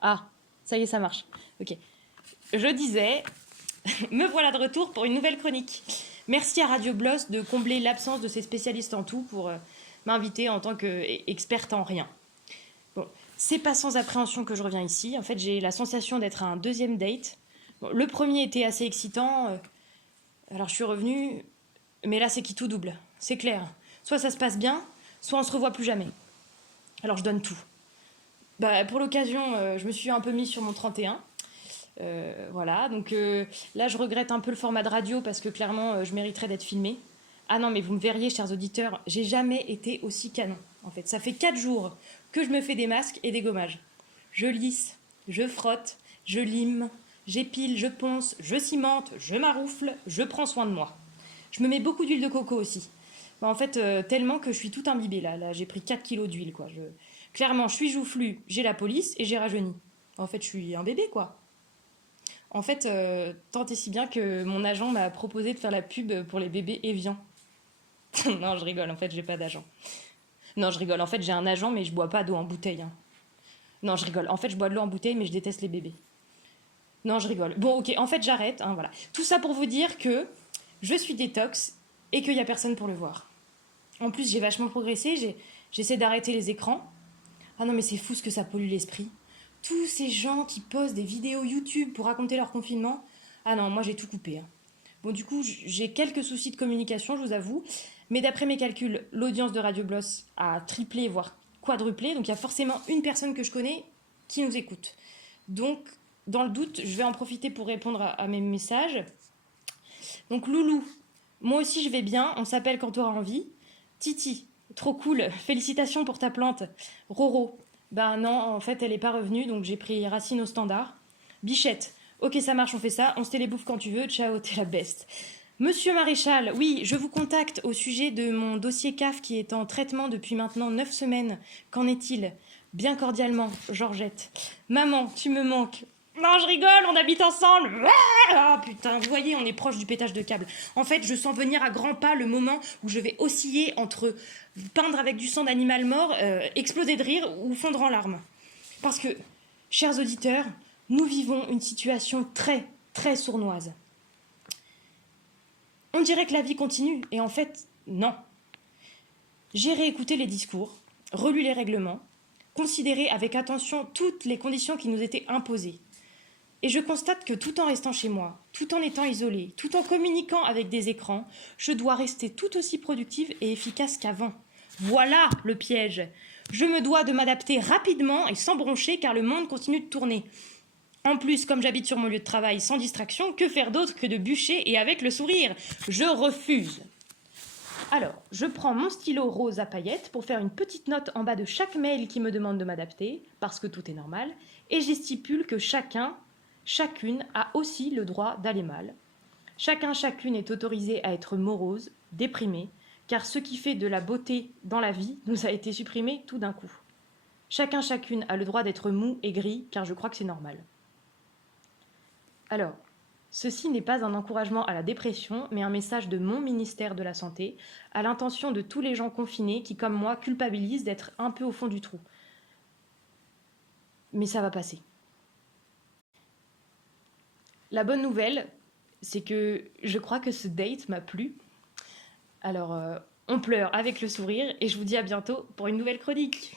Ah, ça y est, ça marche. Ok. Je disais, me voilà de retour pour une nouvelle chronique. Merci à Radio Bloss de combler l'absence de ses spécialistes en tout pour m'inviter en tant qu'experte en rien. Bon, c'est pas sans appréhension que je reviens ici. En fait, j'ai la sensation d'être à un deuxième date. Bon, le premier était assez excitant, alors je suis revenue, mais là c'est qui tout double. C'est clair. Soit ça se passe bien, soit on se revoit plus jamais. Alors je donne tout. Bah, pour l'occasion, je me suis un peu mise sur mon 31. Voilà, donc là je regrette un peu le format de radio parce que clairement je mériterais d'être filmée. Ah non, mais vous me verriez, chers auditeurs, j'ai jamais été aussi canon. En fait, ça fait 4 jours que je me fais des masques et des gommages. Je lisse, je frotte, je lime, j'épile, je ponce, je cimente, je maroufle, je prends soin de moi. Je me mets beaucoup d'huile de coco aussi. Bah, en fait, tellement que je suis tout imbibée là. Là, j'ai pris 4 kilos d'huile, quoi. Clairement, je suis joufflue, j'ai la police et j'ai rajeuni. En fait, je suis un bébé, quoi. En fait, tant et si bien que mon agent m'a proposé de faire la pub pour les bébés Evian. Non, je rigole, en fait, j'ai pas d'agent. Non, je rigole, en fait, j'ai un agent, mais je bois pas d'eau en bouteille. Hein. Non, je rigole, en fait, je bois de l'eau en bouteille, mais je déteste les bébés. Non, je rigole. Bon, ok, en fait, j'arrête, hein, voilà. Tout ça pour vous dire que je suis détox et qu'il y a personne pour le voir. En plus, j'ai vachement progressé, j'essaie d'arrêter les écrans. Ah non, mais c'est fou ce que ça pollue l'esprit. Tous ces gens qui postent des vidéos YouTube pour raconter leur confinement. Ah non, moi j'ai tout coupé. Hein. Bon, du coup, j'ai quelques soucis de communication, je vous avoue. Mais d'après mes calculs, l'audience de Radio Bloss a triplé, voire quadruplé. Donc il y a forcément une personne que je connais qui nous écoute. Donc, dans le doute, je vais en profiter pour répondre à mes messages. Donc, Loulou, moi aussi je vais bien. On s'appelle quand tu auras envie. Titi, trop cool. Félicitations pour ta plante. Roro, ben non, en fait, elle n'est pas revenue, donc j'ai pris Racine au standard. Bichette, ok, ça marche, on fait ça. On se télébouffe quand tu veux. Ciao, t'es la best. Monsieur Maréchal, oui, je vous contacte au sujet de mon dossier CAF qui est en traitement depuis maintenant 9 semaines. Qu'en est-il? Bien cordialement, Georgette. Maman, tu me manques. Non, je rigole, on habite ensemble. Ah putain, vous voyez, on est proche du pétage de câble. En fait, je sens venir à grands pas le moment où je vais osciller entre peindre avec du sang d'animal mort, exploser de rire ou fondre en larmes. Parce que, chers auditeurs, nous vivons une situation très, très sournoise. On dirait que la vie continue, et en fait, non. J'ai réécouté les discours, relu les règlements, considéré avec attention toutes les conditions qui nous étaient imposées. Et je constate que tout en restant chez moi, tout en étant isolée, tout en communiquant avec des écrans, je dois rester tout aussi productive et efficace qu'avant. Voilà le piège. Je me dois de m'adapter rapidement et sans broncher car le monde continue de tourner. En plus, comme j'habite sur mon lieu de travail sans distraction, que faire d'autre que de bûcher et avec le sourire? Je refuse. Alors, je prends mon stylo rose à paillettes pour faire une petite note en bas de chaque mail qui me demande de m'adapter, parce que tout est normal, et j'y stipule que chacune a aussi le droit d'aller mal. Chacune est autorisé à être morose, déprimé, car ce qui fait de la beauté dans la vie nous a été supprimé tout d'un coup. Chacune a le droit d'être mou et gris, car je crois que c'est normal. Alors, ceci n'est pas un encouragement à la dépression, mais un message de mon ministère de la Santé, à l'intention de tous les gens confinés qui, comme moi, culpabilisent d'être un peu au fond du trou. Mais ça va passer. La bonne nouvelle, c'est que je crois que ce date m'a plu. Alors, on pleure avec le sourire et je vous dis à bientôt pour une nouvelle chronique.